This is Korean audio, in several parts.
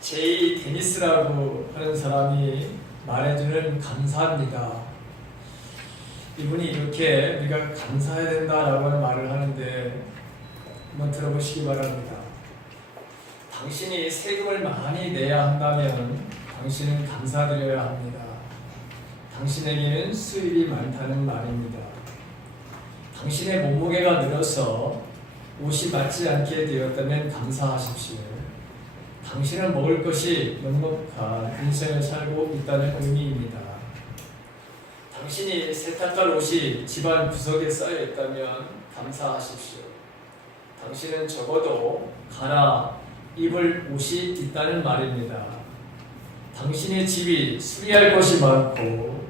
제이 데니스라고 하는 사람이 말해주는 감사합니다. 이분이 이렇게 우리가 감사해야 된다라고 하는 말을 하는데 한번 들어보시기 바랍니다. 당신이 세금을 많이 내야 한다면 당신은 감사드려야 합니다. 당신에게는 수입이 많다는 말입니다. 당신의 몸무게가 늘어서 옷이 맞지 않게 되었다면 감사하십시오. 당신은 먹을 것이 넉넉한 인생을 살고 있다는 의미입니다. 당신이 세탁할 옷이 집안 구석에 쌓여 있다면 감사하십시오. 당신은 적어도 갈아 입을 옷이 있다는 말입니다. 당신의 집이 수리할 것이 많고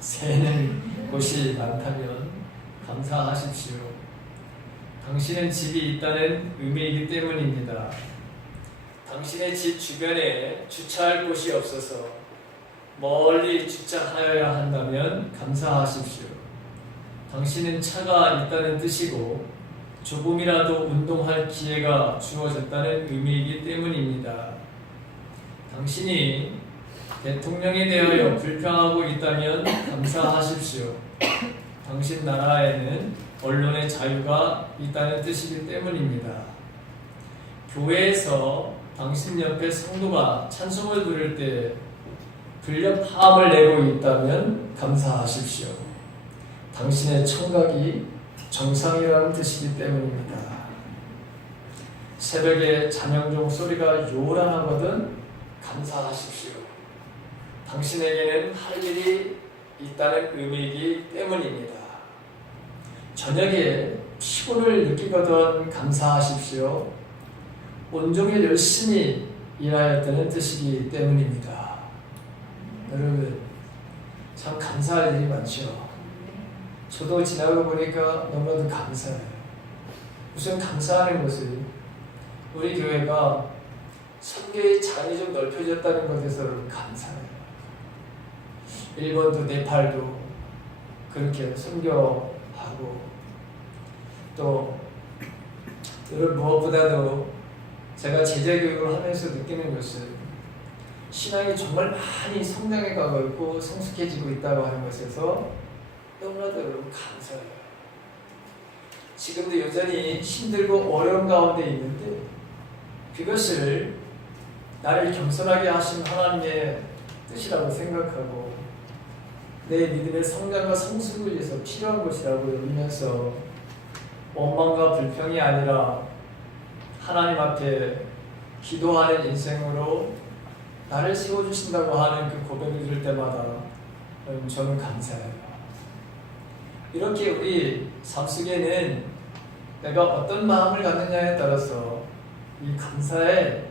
새는 곳이 많다면 감사하십시오. 당신은 집이 있다는 의미이기 때문입니다. 당신의 집 주변에 주차할 곳이 없어서 멀리 주차하여야 한다면 감사하십시오. 당신은 차가 있다는 뜻이고 조금이라도 운동할 기회가 주어졌다는 의미이기 때문입니다. 당신이 대통령에 대하여 불평하고 있다면 감사하십시오. 당신 나라에는 언론의 자유가 있다는 뜻이기 때문입니다. 교회에서 당신 옆에 성도가 찬송을 부를 때 불협화음을 내고 있다면 감사하십시오. 당신의 청각이 정상이라는 뜻이기 때문입니다. 새벽에 자명종 소리가 요란하거든 감사하십시오. 당신에게는 할 일이 있다는 의미이기 때문입니다. 저녁에 피곤을 느끼거든 감사하십시오. 온종일 열심히 일하였다는 뜻이기 때문입니다. 여러분, 참 감사할 일이 많죠. 저도 지나고 보니까 너무나도 감사해요. 우선 감사하는 것은 우리 교회가 선교의 장이 좀 넓혀졌다는 것에서 감사해요. 일본도 네팔도 그렇게 선교하고 또 여러분 무엇보다도 제가 제자교육을 하면서 느끼는 것은 신앙이 정말 많이 성장해 가고 있고 성숙해지고 있다고 하는 것에서 너무나도 여러분 감사해요. 지금도 여전히 힘들고 어려운 가운데 있는데 그것을 나를 겸손하게 하신 하나님의 뜻이라고 생각하고 내 믿음의 성장과 성숙을 위해서 필요한 것이라고 여기면서 원망과 불평이 아니라 하나님 앞에 기도하는 인생으로 나를 세워주신다고 하는 그 고백을 들을 때마다 저는 감사해요. 이렇게 우리 삶 속에는 내가 어떤 마음을 갖느냐에 따라서 이 감사의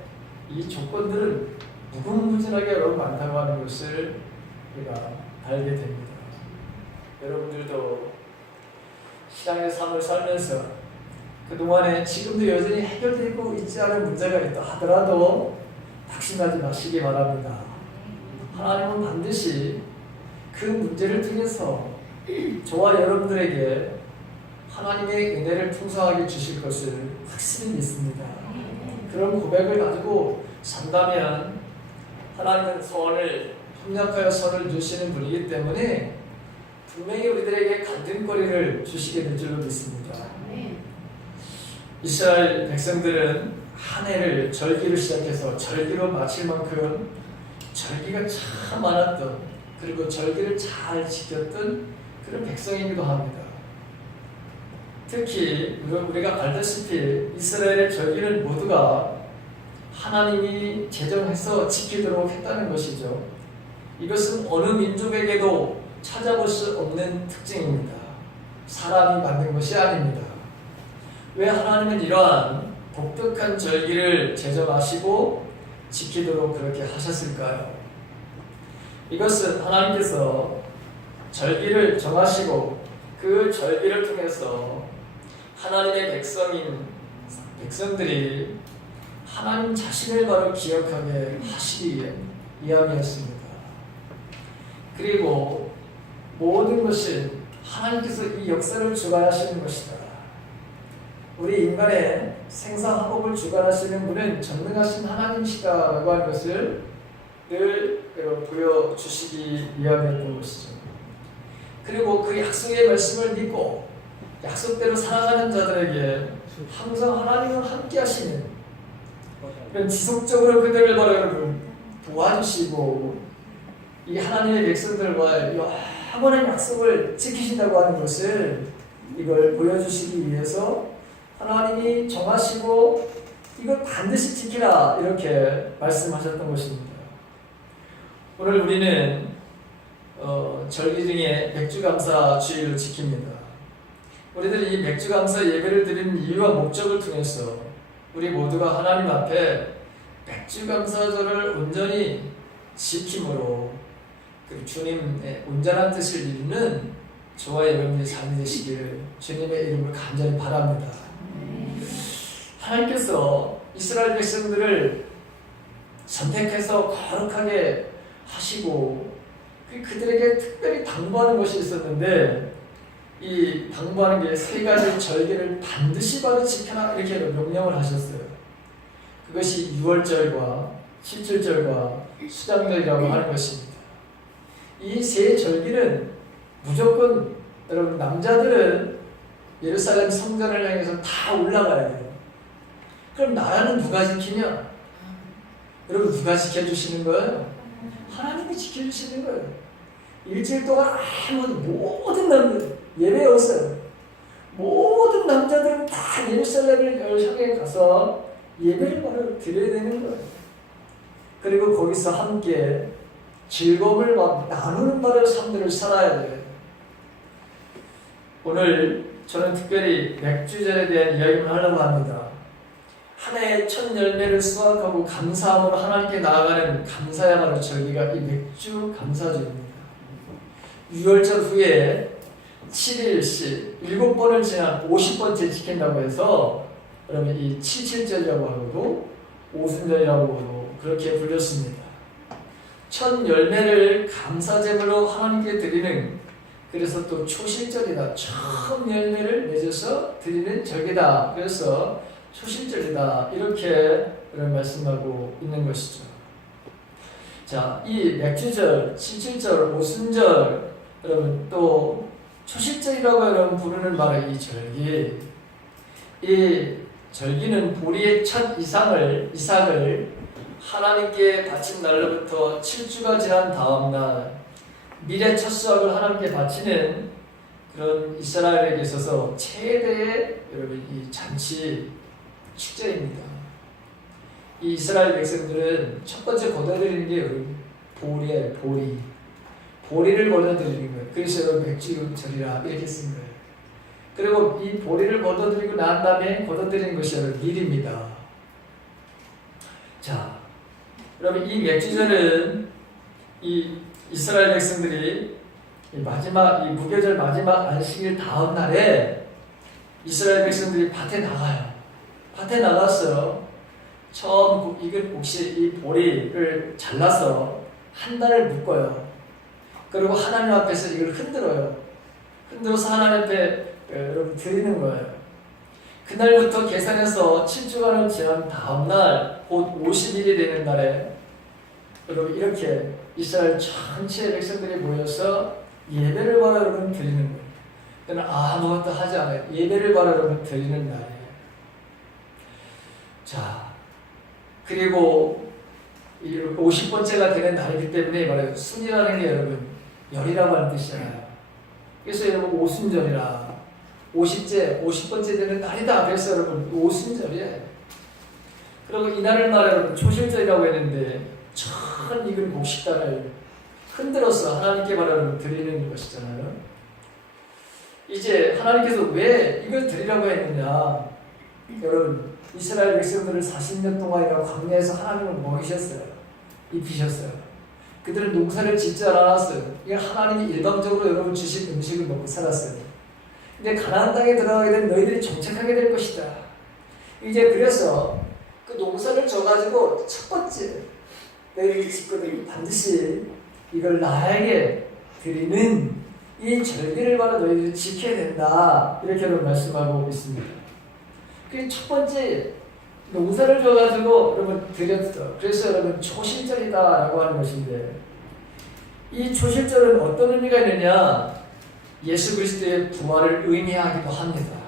이 조건들은 무궁무진하게 여러분 많다고 하는 것을 우리가 알게 됩니다. 여러분들도 신앙의 삶을 살면서 그동안에 지금도 여전히 해결되고 있지 않은 문제가 있다 하더라도 낙심하지 마시기 바랍니다. 하나님은 반드시 그 문제를 통해서 저와 여러분들에게 하나님의 은혜를 풍성하게 주실 것을 확실히 믿습니다. 그런 고백을 가지고 산다면 하나님은 소원을 협력하여 선을 주시는 분이기 때문에 분명히 우리들에게 간증거리를 주시게 될 줄로 믿습니다. 이스라엘 백성들은 한 해를 절기로 시작해서 절기로 마칠 만큼 절기가 참 많았던 그리고 절기를 잘 지켰던 그런 백성이기도 합니다. 특히 우리가 알다시피 이스라엘의 절기는 모두가 하나님이 제정해서 지키도록 했다는 것이죠. 이것은 어느 민족에게도 찾아볼 수 없는 특징입니다. 사람이 만든 것이 아닙니다. 왜 하나님은 이러한 독특한 절기를 제정하시고 지키도록 그렇게 하셨을까요? 이것은 하나님께서 절기를 정하시고 그 절기를 통해서 하나님의 백성들이 하나님 자신을 바로 기억하게 하시기 위함이었습니다. 그리고 모든 것은 하나님께서 이 역사를 주관하시는 것이다. 우리 인간의 생사화복을 주관하시는 분은 전능하신 하나님이시다라고 하는 것을 늘 보여주시기 위함이었던 것이죠. 그리고 그 약속의 말씀을 믿고 약속대로 살아가는 자들에게 항상 하나님은 함께 하시는 그런 지속적으로 그들을 여러분 도와주시고 이 하나님의 백성들과 영원한 약속을 지키신다고 하는 것을 이걸 보여주시기 위해서 하나님이 정하시고 이걸 반드시 지키라 이렇게 말씀하셨던 것입니다. 오늘 우리는 절기 중에 맥주감사 주일을 지킵니다. 우리들이 이 맥주감사 예배를 드리는 이유와 목적을 통해서 우리 모두가 하나님 앞에 맥주감사절을 온전히 지킴으로 그 주님의 온전한 뜻을 이루는 저와 여러분의 삶이 되시기를 주님의 이름으로 간절히 바랍니다. 하나님께서 이스라엘 백성들을 선택해서 거룩하게 하시고 그들에게 특별히 당부하는 것이 있었는데 이 당부하는 게 세 가지 절기를 반드시 바로 지켜라 이렇게 명령을 하셨어요. 그것이 유월절과 십칠절과 수장절이라고 하는 것입니다. 이 세 절기는 무조건 여러분 남자들은 예루살렘 성전을 향해서 다 올라가야 돼요. 그럼 나라는 누가 지키냐? 여러분 누가 지켜주시는 거예요? 하나님이 지켜주시는 거예요. 일주일 동안 모든 남자들 예배에 없어요. 모든 남자들은 다 예루살렘을 향해 가서 예배를 바로 드려야 되는 거예요. 그리고 거기서 함께 즐거움을 나누는 바로 삶들을 살아야 돼요. 오늘 저는 특별히 맥주절에 대한 이야기를 하려고 합니다. 한 해의 첫 열매를 수확하고 감사함으로 하나님께 나아가는 감사야말로 절기가 이 맥주 감사절입니다. 유월절 후에 7일씩 7번을 지난 50번째 지킨다고 해서 그러면 이 칠칠절이라고 하고도 오순절이라고도 그렇게 불렸습니다. 첫 열매를 감사제물로 하나님께 드리는 그래서 또 초실절이다. 처음 열매를 맺어서 드리는 절기다. 그래서 초실절이다. 이렇게 말씀하고 있는 것이죠. 자, 이 맥주절, 칠칠절, 오순절 여러분 또 초실절이라고 여러분 부르는 바로 이 절기. 이 절기는 보리의 첫 이삭을 하나님께 바친 날로부터 7주가 지난 다음 날 밀의 첫 수확을 하나님께 바치는 그런 이스라엘에게 있어서 최대의 여러분 이 잔치 축제입니다. 이 이스라엘 백성들은 첫 번째 거둬들이는 게 여러분 보리예요. 보리를 거둬들이는 거예요. 그래서 여러분 맥주절이라 이렇게 쓴 거예요. 그리고 이 보리를 거둬들이고 난 다음에 거둬들이는 것이 여러분 밀입니다. 자, 여러분 이 맥주절은 이 이스라엘 백성들이 이 무교절 마지막 안식일 다음 날에 이스라엘 백성들이 밭에 나가요. 밭에 나가서 처음 익은 혹시 이 보리를 잘라서 한 달을 묶어요. 그리고 하나님 앞에서 이걸 흔들어서 하나님 앞에 여러분 드리는 거예요. 그날부터 계산해서 7주간을 지난 다음 날, 곧 50일이 되는 날에 여러분 이렇게 이스라엘 전체 백성들이 모여서 예배를 바로 여러분 드리는 거예요. 그는 아무것도 하지 않아요. 예배를 바로 여러분 드리는 날이에요. 자, 그리고 50번째가 되는 날이기 때문에 말해요. 순이라는 게 여러분 열이라고 하는 뜻이잖아요. 그래서 여러분 오순절이라 50번째 되는 날이다. 그래서 여러분 오순절이에요. 그리고 이날을 말해 여러분 초실절이라고 했는데 천 익은 곡식단을 흔들어서 하나님께 말하는 드리는 것이잖아요. 이제 하나님께서 왜 이걸 드리라고 했느냐? 여러분 이스라엘 백성들을 40년 동안이나 광야에서 하나님을 먹이셨어요. 입히셨어요. 그들은 농사를 짓지 않았어요. 이게 하나님이 일방적으로 여러분 주신 음식을 먹고 살았어요. 근데 가나안 땅에 들어가게 되면 너희들이 정착하게 될 것이다. 이제 그래서 그 농사를 져가지고 첫 번째 너희들이 짓거든 반드시 이걸 나에게 드리는 이 절기를 바로 너희들이 지켜야 된다. 이렇게 말씀하고 있습니다. 그 첫 번째 농사를 줘가지고 여러분 드렸어. 그래서 여러분 초실절이다라고 하는 것인데, 이 초실절은 어떤 의미가 있느냐? 예수 그리스도의 부활을 의미하기도 합니다.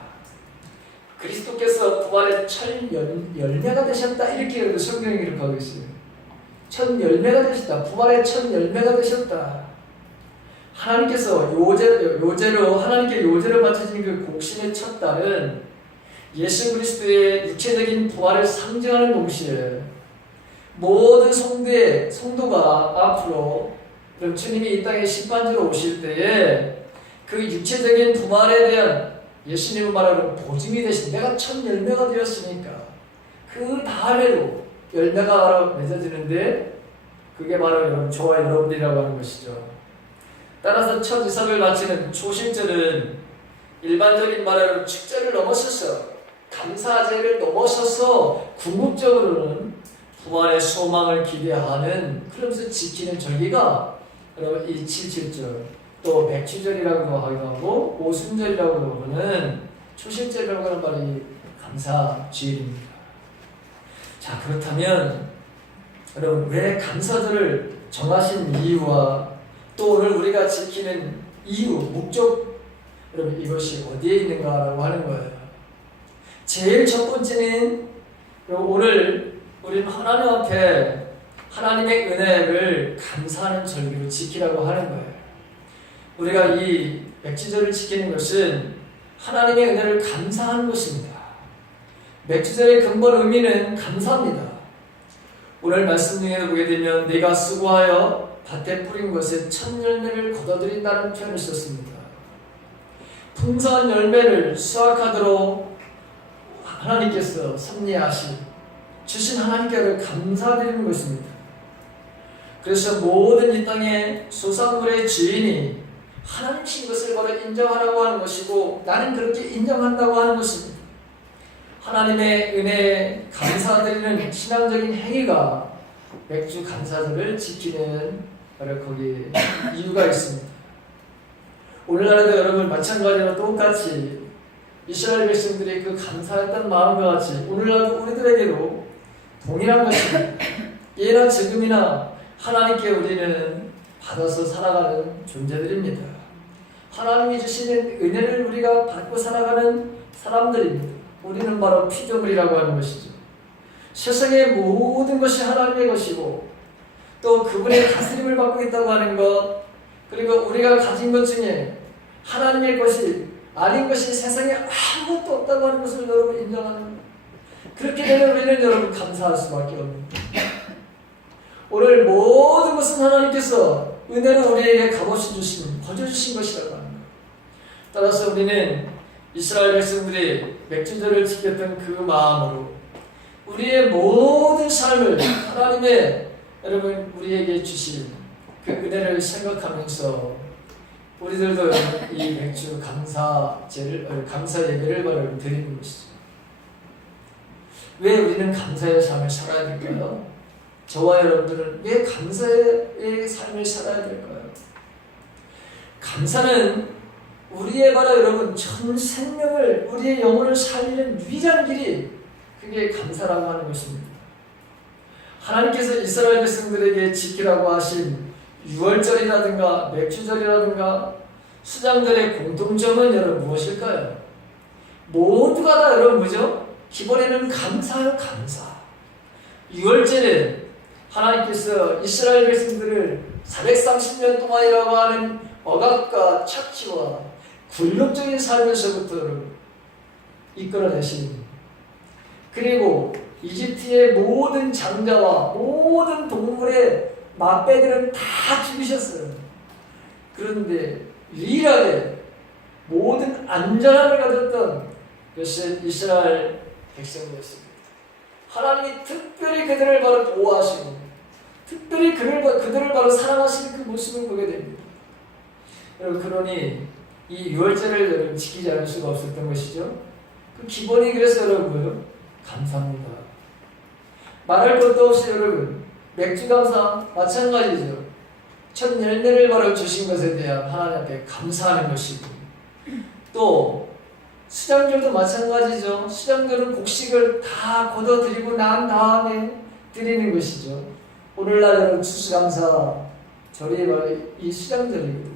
그리스도께서 부활의 첫 열매가 되셨다, 이렇게 여러분 성경이 기록하고 있어요. 첫 열매가 되셨다. 부활의 첫 열매가 되셨다. 하나님께서 요제로 하나님께 요제로 바쳐진 그 곡식의 첫 달은 예수 그리스도의 육체적인 부활을 상징하는 동시에 모든 성도가 앞으로 주님이 이 땅에 심판자로 오실 때에 그 육체적인 부활에 대한 예수님은 말하는 보증이 되신, 내가 첫 열매가 되었으니까 그 다음에도 열매가 맺어지는데, 그게 바로 여러분, 저와 여러분들이라고 하는 것이죠. 따라서 첫 이삭을 바치는 초실절은 일반적인 말하는 축제를 넘어서서, 감사제를 넘어서서 궁극적으로는 부활의 소망을 기대하는, 그러면서 지키는 절기가 여러분 이 77절, 또 맥주절이라고도 하기도 하고 오순절이라고도 하는 초실절이라고 하는 말이 감사주일입니다. 자, 그렇다면 여러분, 왜 감사절을 정하신 이유와 또 오늘 우리가 지키는 이유, 목적, 여러분 이것이 어디에 있는가라고 하는 거예요. 제일 첫 번째는 오늘 우리는 하나님 앞에 하나님의 은혜를 감사하는 절기로 지키라고 하는 거예요. 우리가 이 맥주절을 지키는 것은 하나님의 은혜를 감사하는 것입니다. 맥주절의 근본 의미는 감사입니다. 오늘 말씀 중에 보게 되면 내가 수고하여 밭에 뿌린 것에 첫 열매를 거둬들인다는 표현을 썼습니다. 풍성한 열매를 수확하도록 하나님께서 섭리하신 주신 하나님께 감사드리는 것입니다. 그래서 모든 이 땅의 소산물의 주인이 하나님이신 것을 바로 인정하라고 하는 것이고, 나는 그렇게 인정한다고 하는 것입니다. 하나님의 은혜에 감사드리는 신앙적인 행위가 맥주 감사절을 지키는 바로 거기에 이유가 있습니다. 오늘날에도 여러분 마찬가지로 똑같이 이스라엘 백성들이 그 감사했던 마음과 같이 오늘날도 우리들에게도 동일한 것입니다. 예나 지금이나 하나님께 우리는 받아서 살아가는 존재들입니다. 하나님이 주시는 은혜를 우리가 받고 살아가는 사람들입니다. 우리는 바로 피조물이라고 하는 것이죠. 세상의 모든 것이 하나님의 것이고, 또 그분의 다스림을 받고 있다고 하는 것, 그리고 우리가 가진 것 중에 하나님의 것이 아닌 것이 세상에 아무것도 없다고 하는 것을 여러분 인정하는 것. 그렇게 되면 우리는 여러분 감사할 수밖에 없습니다. 오늘 모든 것은 하나님께서 은혜로 우리에게 값없이 거저주신 것이라고 하는 것. 따라서 우리는 이스라엘 백성들이 맥주절을 지켰던 그 마음으로 우리의 모든 삶을 하나님의 여러분 우리에게 주신 그 은혜를 생각하면서 우리들도 이 맥주 감사제를, 감사 예배를 바로 드리는 것이죠. 왜 우리는 감사의 삶을 살아야 될까요? 저와 여러분들은 왜 감사의 삶을 살아야 될까요? 감사는 우리의 바로 여러분 전 생명을, 우리의 영혼을 살리는 유일한 길이 그게 감사라고 하는 것입니다. 하나님께서 이스라엘 백성들에게 지키라고 하신 유월절이라든가 맥주절이라든가 수장절의 공통점은 여러분 무엇일까요? 모두가 다 여러분 뭐죠? 기본에는 감사요, 감사. 유월절은 하나님께서 이스라엘 백성들을 430년 동안이라고 하는 억압과 착취와 굴욕적인 삶에서부터 이끌어내신, 그리고 이집트의 모든 장자와 모든 동물의 맛배들은 다 죽이셨어요. 그런데 유일하게 모든 안전함을 가졌던 것이 이스라엘 백성이었습니다. 하나님이 특별히 그들을 바로 보호하시고 특별히 그들을 바로 사랑하시는 그 모습을 보게 됩니다. 여러분, 그러니 이 유월절을 여러분 지키지 않을 수가 없었던 것이죠. 그 기본이 그래서 여러분 감사합니다. 말할 것도 없이 여러분 맥주 감사 마찬가지죠. 첫 열매를 바로 주신 것에 대한 하나님 앞에 감사하는 것이고, 또 수장들도 마찬가지죠. 수장들은 곡식을 다 걷어들이고 난 다음에 드리는 것이죠. 오늘날에는 추수감사 절이 바로 이 수장절이거든요.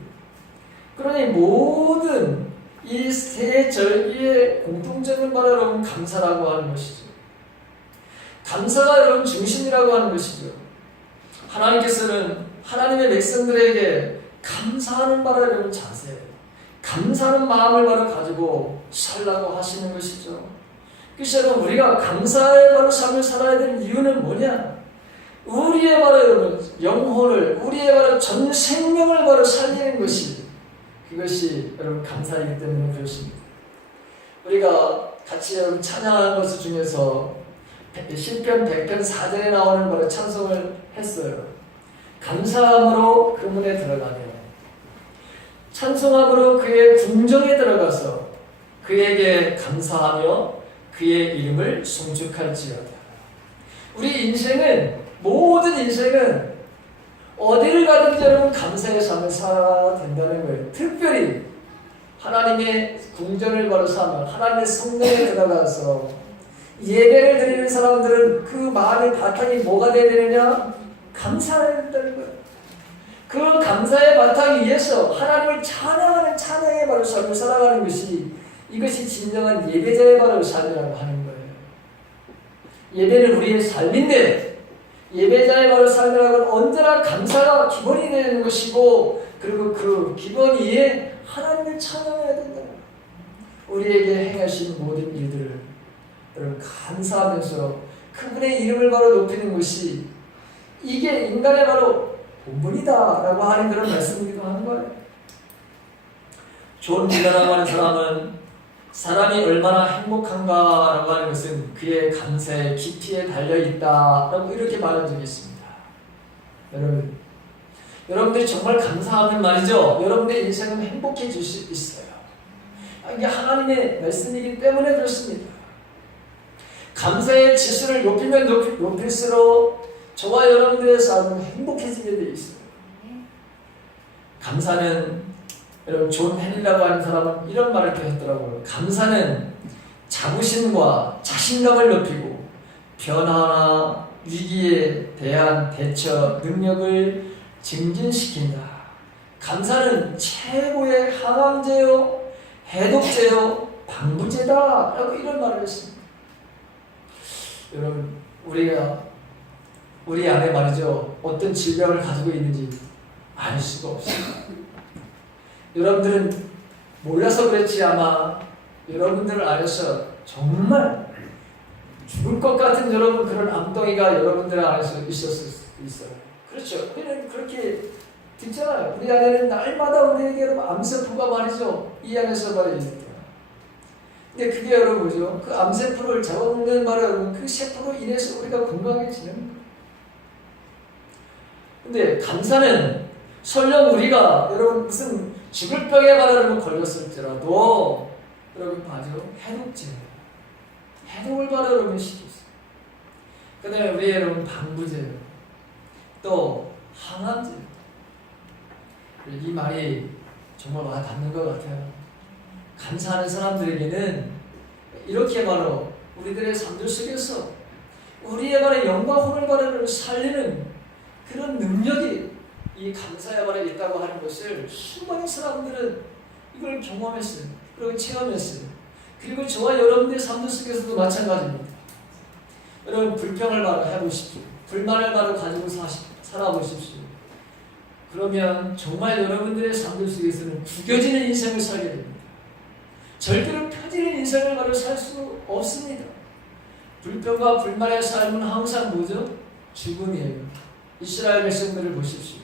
그러니 모든 이 세 절기의 공통점은 바로 여러분 감사라고 하는 것이죠. 감사가 여러분 중심이라고 하는 것이죠. 하나님께서는 하나님의 백성들에게 감사하는 바로 여러분 자세, 감사하는 마음을 바로 가지고 살라고 하시는 것이죠. 그래서 여러분 우리가 감사의 바로 삶을 살아야 되는 이유는 뭐냐? 우리의 바로 여러분 영혼을, 우리의 바로 전 생명을 바로 살리는 것이, 그것이 여러분 감사이기 때문에 그렇습니다. 우리가 같이 여러분 찬양하는 것 중에서 시편 100편 4절에 나오는 바로 찬송을 했어요. 감사함으로 그 문에 들어가며 찬송함으로 그의 궁정에 들어가서 그에게 감사하며 그의 이름을 송축할지어다. 우리 인생은, 모든 인생은 어디를 가든지 여러분 감사의 삶을 살아야 된다는 거예요. 특별히 하나님의 궁전을 바로 삼아 하나님의 성전에 들어가서 예배를 드리는 사람들은 그 마음의 바탕이 뭐가 되어야 되느냐? 감사해야 된다는 거예요. 그 감사의 바탕 위에서 하나님을 찬양하는 찬양의 바로 삶을 살아가는 것이, 이것이 진정한 예배자의 바로 삶이라고 하는 거예요. 예배는 우리의 삶인데 예배자의 바로 삶이라고는 언제나 감사가 기본이 되는 것이고, 그리고 그 기본 위에 하나님을 찬양해야 된다. 우리에게 행하신 모든 일들을 여러분 감사하면서 그분의 이름을 바로 높이는 것이, 이게 인간의 바로 본분이다라고 하는 그런 말씀이기도 하는 거예요. 존 밀러라고 하는 사람은 사람이 얼마나 행복한가라고 하는 것은 그의 감사의 깊이에 달려있다라고 이렇게 말한 적이 있습니다. 여러분들이 정말 감사하면 말이죠, 여러분의 인생은 행복해질 수 있어요. 이게 하나님의 말씀이기 때문에 그렇습니다. 감사의 지수를 높이면 높일수록 저와 여러분들의 삶은 행복해지게 되어 있어요. 감사는, 여러분 존 헨리라고 하는 사람은 이런 말을 했더라고요. 감사는 자부심과 자신감을 높이고 변화나 위기에 대한 대처 능력을 증진시킨다. 감사는 최고의 항암제요, 해독제요, 방부제다 라고 이런 말을 했습니다. 여러분 우리 안에 말이죠, 어떤 질병을 가지고 있는지 알 수가 없습니다. 여러분들은 몰라서 그렇지 아마 여러분들 안에서 정말 죽을 것 같은 여러분 그런 암덩이가 여러분들 안에서 있었을 수도 있어요. 그렇죠. 우리는 그렇게 듣잖아요. 우리 안에는 날마다 우리에게 암세포가 말이죠, 이 안에서 말이죠. 근데 그게 여러분 뭐죠? 그 암세포를 잡아먹는 바로 여러분 그 세포로 인해서 우리가 건강해지는 거예요. 근데 감사는 설령 우리가 여러분 무슨 죽을 병에 바로 걸렸을지라도 여러분 봐죠, 해독제, 해독을 바로 여러분 시켰어요. 그 다음에 우리 여러분 방부제, 또 항암제. 이 말이 정말 와 닿는 것 같아요. 감사하는 사람들에게는 이렇게 바로 우리들의 삶들 속에서 우리의 바로 영광혼을 바로 살리는 그런 능력이 이 감사의 바로 있다고 하는 것을 수많은 사람들은 이걸 경험했어요. 그리고 체험했어요. 그리고 저와 여러분들의 삶들 속에서도 마찬가지입니다. 여러분 불평을 바로 해보십시오. 불만을 바로 가지고 살아보십시오. 그러면 정말 여러분들의 삶들 속에서는 구겨지는 인생을 살게 됩니다. 절대로 펴지는 인생을 바로 살 수 없습니다. 불평과 불만의 삶은 항상 뭐죠? 죽음이에요. 이스라엘 백성들을 보십시오.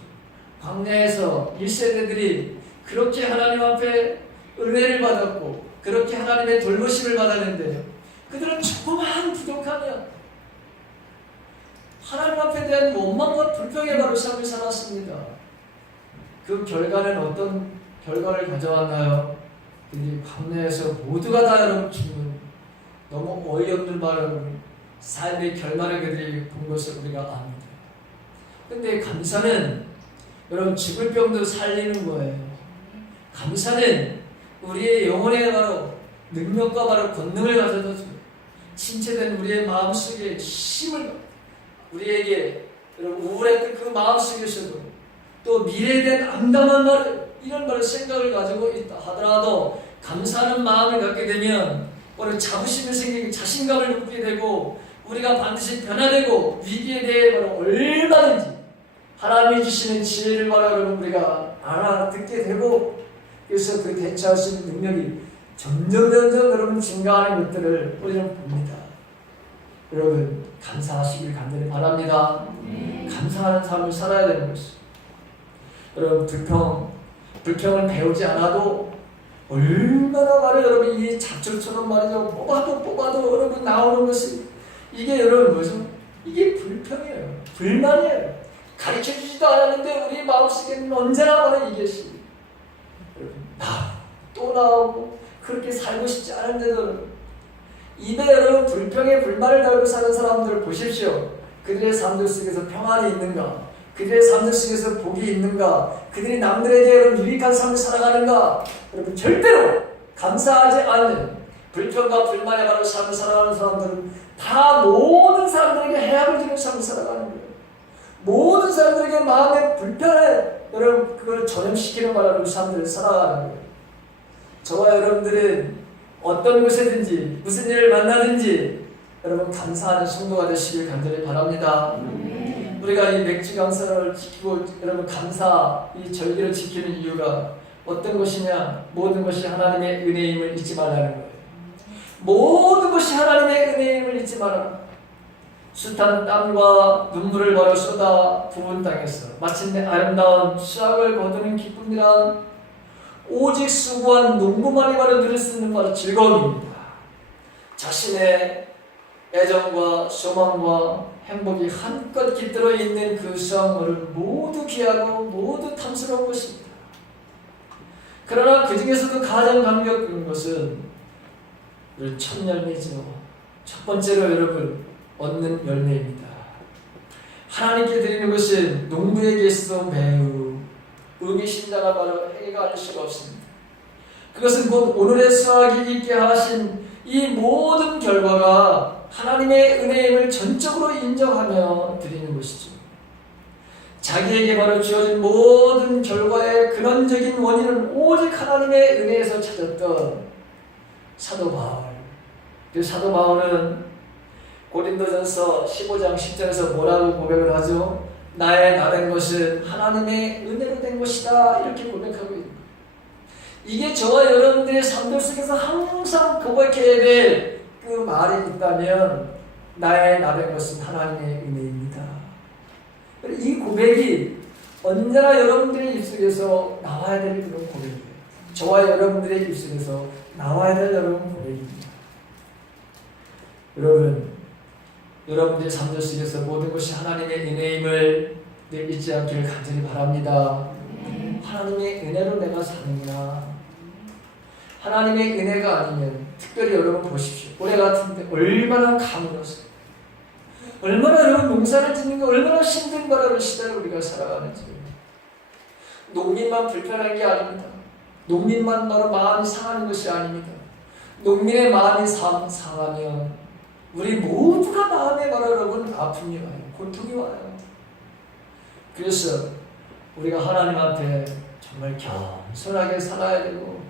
광야에서 1세대들이 그렇게 하나님 앞에 은혜를 받았고 그렇게 하나님의 돌보심을 받았는데 그들은 조그마한 부족하며 하나님 앞에 대한 원망과 불평의 바로 삶을 살았습니다. 그 결과는 어떤 결과를 가져왔나요? 그들이 광야에서 모두가 다 여러분 죽는 너무 어이없는 말은 삶의 결말을 그들이 본 것을 우리가 압니다. 근데 감사는 여러분 죽을 병도 살리는 거예요. 감사는 우리의 영혼에 바로 능력과 바로 권능을 가져다 주고 침체된 우리의 마음속에 힘을 우리에게 우울했던 그 마음속에서도 또 미래에 대한 암담한 말을 이런 말을 생각을 가지고 있다 하더라도 감사하는 마음을 갖게 되면 오늘 자부심이 생기고 자신감을 갖게 되고 우리가 반드시 변화되고 위기에 대해 바로 얼마든지 하나님이 주시는 지혜를 바로 여러분 우리가 알아듣게 되고 그래서 그 대처할 수 있는 능력이 점점 여러분 증가하는 것들을 우리는 봅니다. 여러분 감사하시길 간절히 바랍니다. 감사하는 삶을 살아야 되는 것입니다. 여러분 불평을 배우지 않아도 얼마나 말을 여러분 이 잡초처럼 말이죠 뽑아도 여러분 나오는 것이 이게 여러분 뭐죠? 이게 불평이에요. 불만이에요. 가르쳐주지도 않았는데 우리 마음속에는 언제나 바로 이것이 또 나오고 그렇게 살고 싶지 않은데도 입에 여러분 불평에 불만을 달고 사는 사람들을 보십시오. 그들의 삶들 속에서 평안이 있는가? 그들의 삶들 속에서 복이 있는가? 그들이 남들에게 여러분 유익한 삶을 살아가는가? 여러분 절대로 감사하지 않는 불평과 불만에 바로 삶을 살아가는 사람들은 다 모든 사람들에게 해악을 주는 삶을 살아가는 거예요. 모든 사람들에게 마음의 불편을 여러분 그걸 전염시키는 말하는 사람들을 살아가는 거예요. 저와 여러분들은 어떤 곳에든지 무슨 일을 만나든지 여러분 감사하는 성도가 되시길 간절히 바랍니다. 우리가 이 맥주 강사를 지키고 여러분 감사 이 절기를 지키는 이유가 어떤 것이냐? 모든 것이 하나님의 은혜임을 잊지 말라는 거예요. 모든 것이 하나님의 은혜임을 잊지 말아라. 숱한 땀과 눈물을 바로 쏟아 부은 땅에서 마침내 아름다운 수확을 거두는 기쁨이란 오직 수고한 농부만이 바로 누릴 수 있는 바로 즐거움입니다. 자신의 애정과 소망과 행복이 한껏 깃들어 있는 그 수확물을 모두 귀하고 모두 탐스러운 것입니다. 그러나 그 중에서도 가장 감격스러운 것은 첫 열매죠. 첫 번째로 여러분 얻는 열매입니다. 하나님께 드리는 것은 농부에게 있어서 매우 의미심장한 바로 해가 알 수가 없습니다. 그것은 곧 오늘의 수확이 있게 하신 이 모든 결과가 하나님의 은혜임을 전적으로 인정하며 드리는 것이죠. 자기에게 바로 주어진 모든 결과의 근원적인 원인은 오직 하나님의 은혜에서 찾았던 사도 바울. 그 사도 바울은 고린도전서 15장 10절에서 뭐라고 고백을 하죠? 나의 나된 것은 하나님의 은혜로 된 것이다. 이렇게 고백하고 있는 거예요. 이게 저와 여러분들의 삶들 속에서 항상 고백해야 될 그 말이 있다면 나의 나된 것은 하나님의 은혜입니다. 이 고백이 언제나 여러분들의 입술에서 나와야 될 그런 고백이에요. 저와 여러분들의 입술에서 나와야 될 여러분 고백입니다. 여러분들의 삶들 속에서 모든 것이 하나님의 은혜임을 잊지 않기를 간절히 바랍니다. 하나님의 은혜로 내가 사느냐? 하나님의 은혜가 아니면 특별히 여러분 보십시오. 올해 같은데 얼마나 가물어서 얼마나 여러분 농사를 짓는 게 얼마나 힘든 바라는 시대를 우리가 살아가는지. 농민만 불편한 게 아닙니다. 농민만 바로 마음이 상하는 것이 아닙니다. 농민의 마음이 상하면 우리 모두가 마음에 바로 여러분 아픔이 와요. 고통이 와요. 그래서 우리가 하나님 앞에 정말 겸손하게 살아야 되고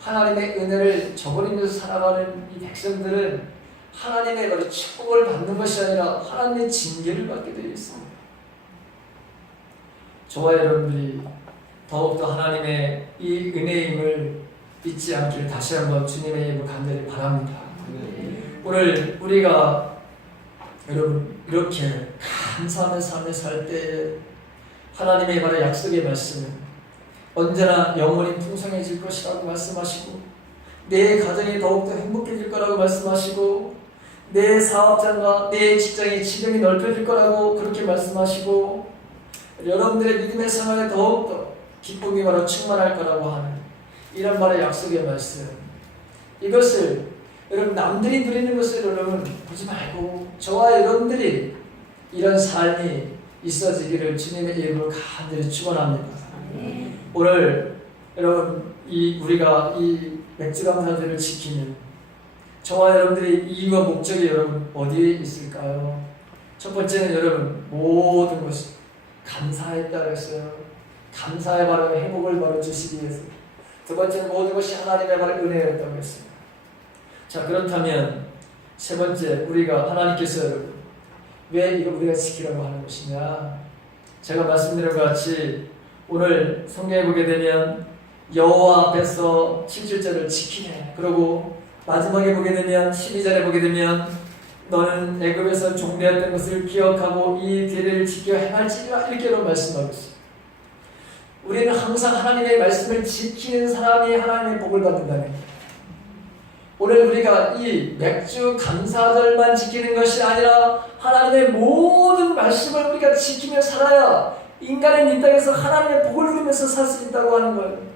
하나님의 은혜를 저버리면서 살아가는 이 백성들은 하나님의 바로 축복을 받는 것이 아니라 하나님의 징계를 받게 되어 있습니다. 저와 여러분들이 더욱더 하나님의 이 은혜임을 잊지 않기를 다시 한번 주님의 이름으로 간절히 바랍니다. 오늘 우리가 여러분 이렇게 감사하는 삶을 살 때 하나님의 바로 약속의 말씀은 언제나 영원히 풍성해질 것이라고 말씀하시고 내 가정이 더욱더 행복해질 거라고 말씀하시고 내 사업장과 내 직장의 지경이 넓혀질 거라고 그렇게 말씀하시고 여러분들의 믿음의 생활에 더욱더 기쁨이 바로 충만할 거라고 하는 이런 바로 약속의 말씀. 이것을 여러분 남들이 누리는 것을 여러분 보지 말고 저와 여러분들이 이런 삶이 있어지기를 주님의 이름으로 간절히 축원합니다. 오늘 여러분, 우리가 이 맥주감사절을 지키는 저와 여러분들의 이유와 목적이 여러분 어디에 있을까요? 첫 번째는 여러분 모든 것이 감사에 따라서요. 감사의 바로 행복을 바로 주시기 위해서. 두 번째는 모든 것이 하나님의 바로 은혜였다고 했습니다. 자, 그렇다면 세 번째, 우리가 하나님께서 여러분 왜 이거 우리가 지키라고 하는 것이냐? 제가 말씀드린 것 같이 오늘 성경에 보게 되면 여호와 앞에서 7절을 지키네. 그리고 마지막에 보게 되면 12절에 보게 되면 너는 애굽에서 종되었던 것을 기억하고 이 계례를 지켜 행할지니라 이렇게 말씀하고 있어요. 우리는 항상 하나님의 말씀을 지키는 사람이 하나님의 복을 받는다는 거예요. 오늘 우리가 이 맥주 감사절만 지키는 것이 아니라 하나님의 모든 말씀을 우리가 지키며 살아야 인간은 이 땅에서 하나님의 복을 누리면서 살 수 있다고 하는 거예요.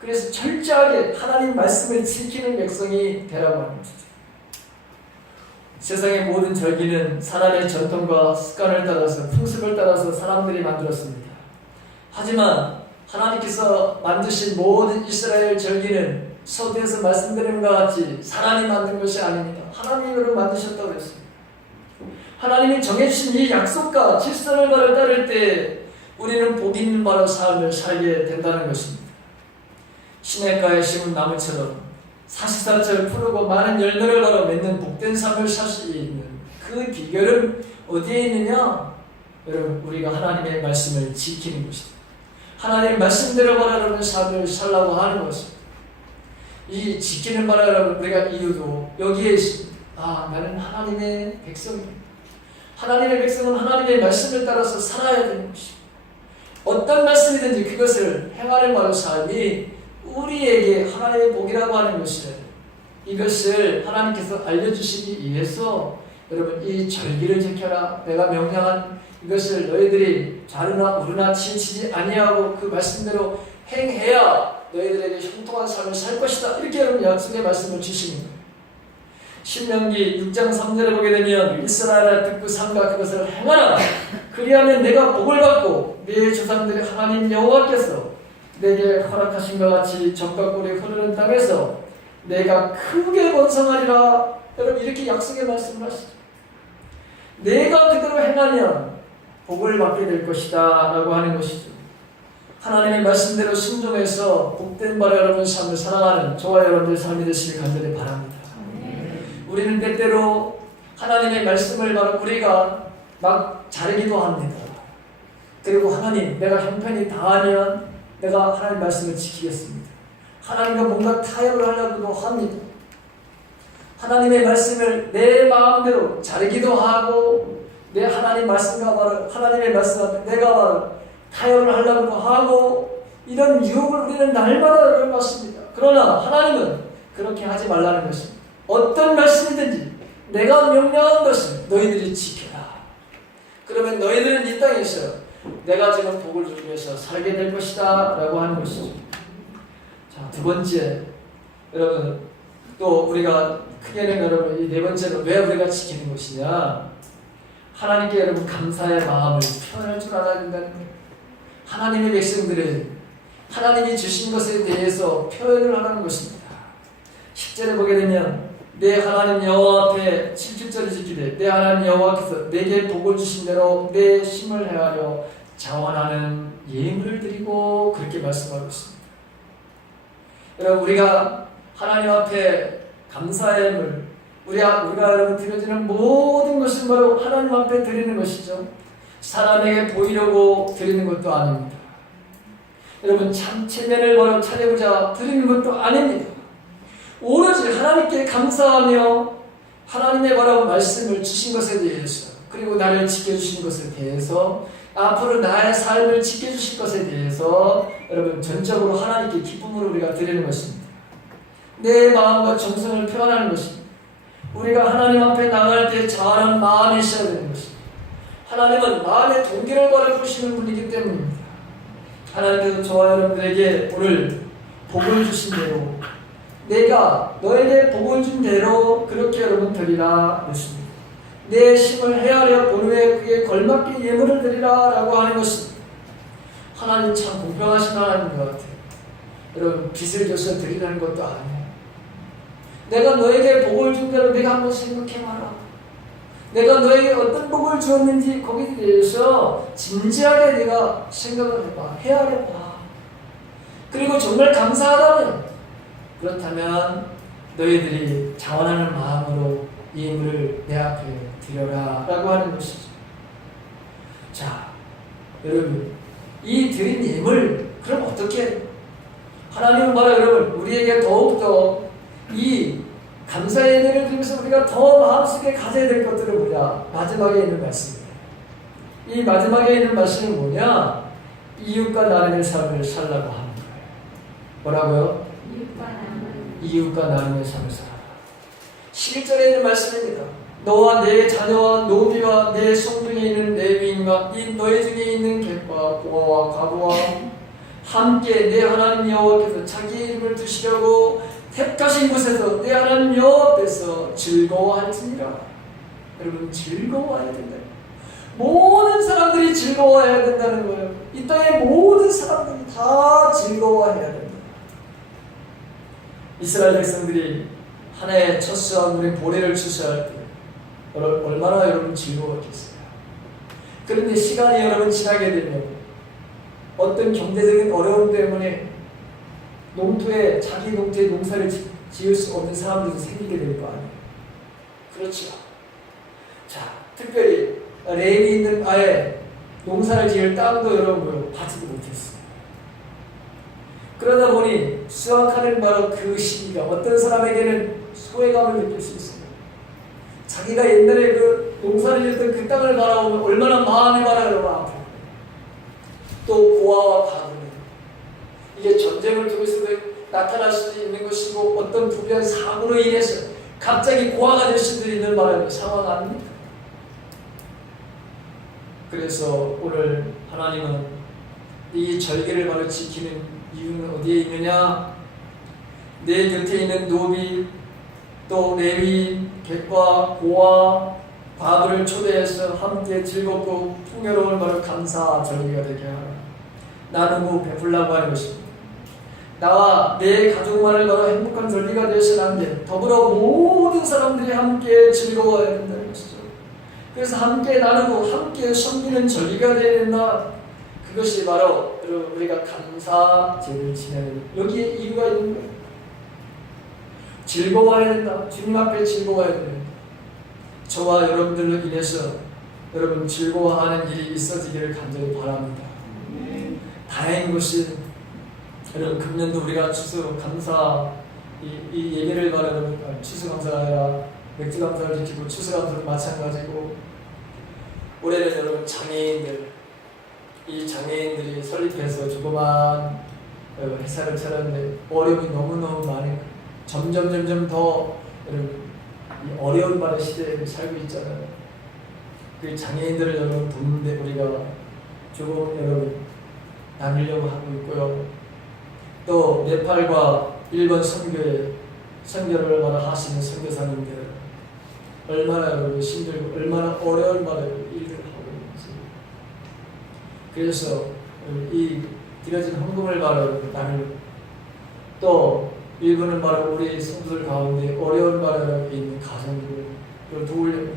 그래서 철저하게 하나님 말씀을 지키는 백성이 되라고 하는 것이죠. 세상의 모든 절기는 사람의 전통과 습관을 따라서 풍습을 따라서 사람들이 만들었습니다. 하지만 하나님께서 만드신 모든 이스라엘 절기는 서두에서 말씀드린 것 같이 사람이 만든 것이 아닙니다. 하나님으로 만드셨다고 했습니다. 하나님이 정해주신 이 약속과 질서를 바로 따를 때 우리는 복 있는 바로 삶을 살게 된다는 것입니다. 시냇가에 심은 나무처럼 사시사철 푸르고 많은 열매를 바로 맺는 복된 삶을 살 수 있는 그 비결은 어디에 있느냐? 여러분, 우리가 하나님의 말씀을 지키는 것입니다. 하나님의 말씀대로 바라는 삶을 살라고 하는 것입니다. 이 지키는 바라는 우리가 이유도 여기에 있습니다. 나는 하나님의 백성입니다. 하나님의 백성은 하나님의 말씀을 따라서 살아야 되는 것입니다. 어떤 말씀이든지 그것을 행하는 바로 삶이 우리에게 하나님의 복이라고 하는 것이에요. 이것을 하나님께서 알려주시기 위해서 여러분 이 절기를 지켜라. 내가 명령한 이것을 너희들이 자르나 우르나 치우치지 아니하고 그 말씀대로 행해야 너희들에게 형통한 삶을 살 것이다. 이렇게 여러분 약속의 말씀을 주시는 거예요. 신명기 6장 3절에 보게 되면 이스라엘아 듣고 삼가 그것을 행하라. 그리하면 내가 복을 받고 네 조상들의 하나님 여호와께서 내게 허락하신 것 같이 젖과 꿀이 흐르는 땅에서 내가 크게 번성하리라. 여러분 이렇게 약속의 말씀을 하시죠. 내가 그대로 행하면 복을 받게 될 것이다 라고 하는 것이죠. 하나님의 말씀대로 순종해서 복된 바로 여러분 삶을 살아가는 저와 여러분의 삶이 되시길 간절히 바랍니다. 우리는 때때로 하나님의 말씀을 바로 우리가 막 자르기도 합니다. 그리고 하나님 내가 형편이 다하면 내가 하나님 말씀을 지키겠습니다. 하나님과 뭔가 타협을 하려고도 합니다. 하나님의 말씀을 내 마음대로 자르기도 하고 내 하나님 말씀과 바로 하나님의 말씀 앞에 내가 바로 타협을 하려고도 하고 이런 유혹을 우리는 날마다 받습니다. 그러나 하나님은 그렇게 하지 말라는 것입니다. 어떤 말씀이든지 내가 명령한 것을 너희들이 지켜라. 그러면 너희들은 이 땅에서 내가 지금 복을 주기 위해서 살게 될 것이다 라고 하는 것이죠. 자, 두 번째, 여러분 또 우리가 크게는 여러분 이 네 번째로 왜 우리가 지키는 것이냐, 하나님께 여러분 감사의 마음을 표현할 줄 알아야 된다는 거예요. 하나님의 백성들은 하나님이 주신 것에 대해서 표현을 하라는 것입니다. 10절에 보게 되면 내 하나님 여호와 앞에 7절을 지키되 내 하나님 여호와께서 내게 복을 주신 대로 내 심을 헤아려 자원하는 예물을 드리고 그렇게 말씀하고 있습니다. 여러분 우리가 하나님 앞에 감사의 예물, 우리가 여러분 드려지는 모든 것은 바로 하나님 앞에 드리는 것이죠. 사람에게 보이려고 드리는 것도 아닙니다. 여러분 참 체면을 바로 차려보자 드리는 것도 아닙니다. 오로지 하나님께 감사하며 하나님의 바로 말씀을 주신 것에 대해서 그리고 나를 지켜주신 것에 대해서 앞으로 나의 삶을 지켜주실 것에 대해서 여러분 전적으로 하나님께 기쁨으로 우리가 드리는 것입니다. 내 마음과 정성을 표현하는 것입니다. 우리가 하나님 앞에 나갈 때 자원한 마음이 있어야 되는 것입니다. 하나님은 마음의 동기를 바라보시는 분이기 때문입니다. 하나님께서 저와 여러분들에게 오늘 복을 주신 대로 내가 너에게 복을 준 대로 그렇게 여러분 드리라 했습니다. 내 심을 헤아려 본 후에 그에 걸맞게 예물을 드리라 라고 하는 것입니다. 하나님 참 공평하신 하나님인 것 같아요. 여러분 빚을 줘서 드리라는 것도 아니에요. 내가 너에게 복을 준 대로 네가 한번 생각해봐라. 내가 너에게 어떤 복을 주었는지 거기에 대해서 진지하게 네가 생각을 해봐. 헤아려봐. 그리고 정말 감사하다면, 그렇다면 너희들이 자원하는 마음으로 이 예물을 내 앞에 드려라 라고 하는 것이죠. 자, 여러분 이 드린 예물 그럼 어떻게 해요? 하나님은 바로 여러분 우리에게 더욱더 이 감사의 예배를 드리면서 우리가 더 마음속에 가져야 될 것들은 뭐냐? 마지막에 있는 말씀입니다. 이 마지막에 있는 말씀은 뭐냐? 이웃과 나눔의 삶을 살라고 하는 거예요. 뭐라고요? 이웃과 나눔의 삶을 살아라. 11절에 있는 말씀입니다. 너와 내 자녀와 노비와 내 성중에 있는 레위인과 이 너희 중에 있는 객과 고아와 과부와 함께 내 하나님 여호와께서 자기 이름을 두시려고 택하신 곳에서 내 하나님 여호와 앞에서 즐거워할지니라. 여러분 즐거워해야 된다. 모든 사람들이 즐거워해야 된다는 거예요. 이 땅의 모든 사람들이 다 즐거워해야 된다. 이스라엘 백성들이 한 해의 첫 수확물인 보리를 추수할 때 얼마나 여러분 즐거웠겠어요. 그런데 시간이 여러분 지나게 되면 어떤 경제적인 어려움 때문에 자기 농토에 농사를 지을 수 없는 사람들도 생기게 될 거 아니에요. 그렇죠. 자, 특별히 레위인들 아예 농사를 지을 땅도 여러분 받지도 못했어요. 그러다 보니 수확하는 바로 그 시기가 어떤 사람에게는 소외감을 느낄 수 있어요. 자기가 옛날에 그 농사를 짓던 그 땅을 바라보면 얼마나 마음이 바라요. 또 고아와 가부는 이게 전쟁을 통해서 나타날 수도 있는 것이고 어떤 불의한 사고로 인해서 갑자기 고아가 될 수도 있는 상황 아닙니까? 그래서 오늘 하나님은 이 절기를 바로 지키는 이유는 어디에 있느냐? 내 곁에 있는 노비 또 레위인 객과 고아 과부를 초대해서 함께 즐겁고 풍요로운 바로 감사 절기가 되게 하라. 나누고 베풀라고 하는 것입니다. 나와 내 가족만을 바로 행복한 절기가 되어서는 안 돼. 더불어 모든 사람들이 함께 즐거워해야 된다는 것이죠. 그래서 함께 나누고 함께 섬기는 절기가 되어야 된다. 그것이 바로 우리가 감사제를 지내는 여기에 이유가 있는 거예요. 즐거워해야 된다. 주님 앞에 즐거워해야 된다. 저와 여러분들로 인해서 여러분 즐거워하는 일이 있어지기를 간절히 바랍니다. 다행인 것이 여러분 금년도 우리가 추수 감사 이 예배를 바라는 추수 감사가 아니라 맥주 감사를 지키고 추수 감사도 마찬가지고 올해는 여러분 이 장애인들이 설립해서 조그만 회사를 차렸는데 어려움이 너무너무 많이 점점 더 여러분 이 어려운 바의 시대에 살고 있잖아요. 그 장애인들을 여러분 돕는데 우리가 조금 여러분 나누려고 하고 있고요. 또 네팔과 일본 선교에 선교를 하시는 선교사님들 얼마나 여러분 힘들고 얼마나 어려운 일을 하고 있는지. 그래서 이 드려진 헌금을 나누고 또 일부는 바로 우리 성도들 가운데 어려운 있는 가정들을 도우려고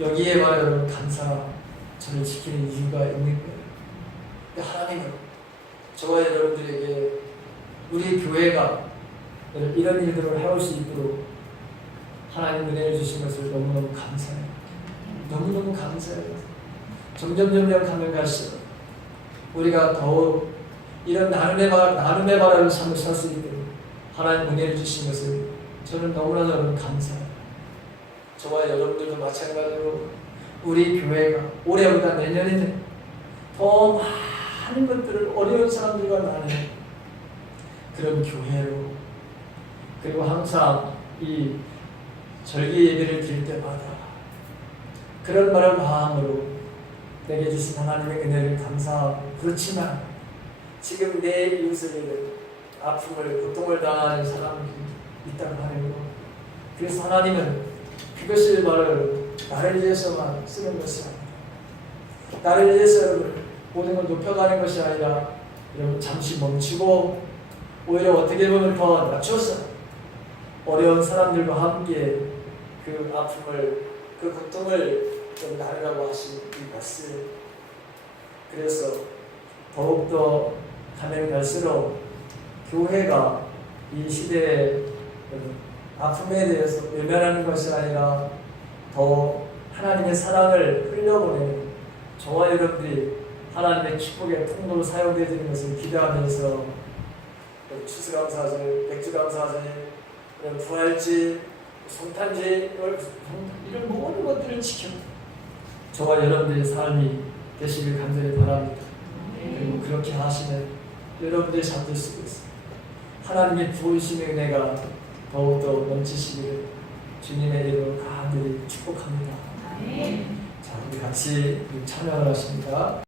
여기에 바로 여러분 감사 저를 지키는 이유가 있는 거예요. 하나님은 저와 여러분들에게 우리 교회가 이런 일들을 해올 수 있도록 하나님 은혜를 주신 것을 너무너무 감사해요. 너무너무 감사해요. 점점 가면 갈수록 우리가 더욱 이런 나눔의 바라는 삶을 살 수 있도록 하나님 은혜를 주신 것을 저는 너무나 감사해요. 저와 여러분들도 마찬가지로 우리 교회가 올해보다 내년에는 더 많은 것들을 어려운 사람들과 나누는 그런 교회로 그리고 항상 이 절기 예배를 드릴 때마다 그런 마음으로 내게 주신 하나님의 은혜를 감사하고 그렇지만 지금 내 이웃에게 아픔을 고통을 당하는 사람이 있다고 하는 것 그래서 하나님은 그것을 나를 위해서만 쓰는 것이 아니다. 나를 위해서 모든 걸 높여가는 것이 아니라 여러분 잠시 멈추고 오히려 어떻게 보면 더 낮춰서 어려운 사람들과 함께 그 아픔을, 그 고통을 좀 나누라고 하신 이 말씀. 그래서 더욱더 가면 갈수록 교회가 이 시대의 아픔에 대해서 외면하는 것이 아니라 더 하나님의 사랑을 흘려보내는, 저와 여러분들이 하나님의 축복의 통로로 사용되어지는 것을 기대하면서 추수감사절, 맥주감사절, 부활절, 성탄절, 이런 모든 것들을 지켜 저와 여러분들의 삶이 되시길 간절히 바랍니다. 그리고 그렇게 하시는 여러분들이 잡을 수 있습니다. 하나님의 부으심의 은혜가 더욱더 넘치시기를 주님의 이름으로 간절히 축복합니다. 자, 우리 같이 찬양을 하십니다.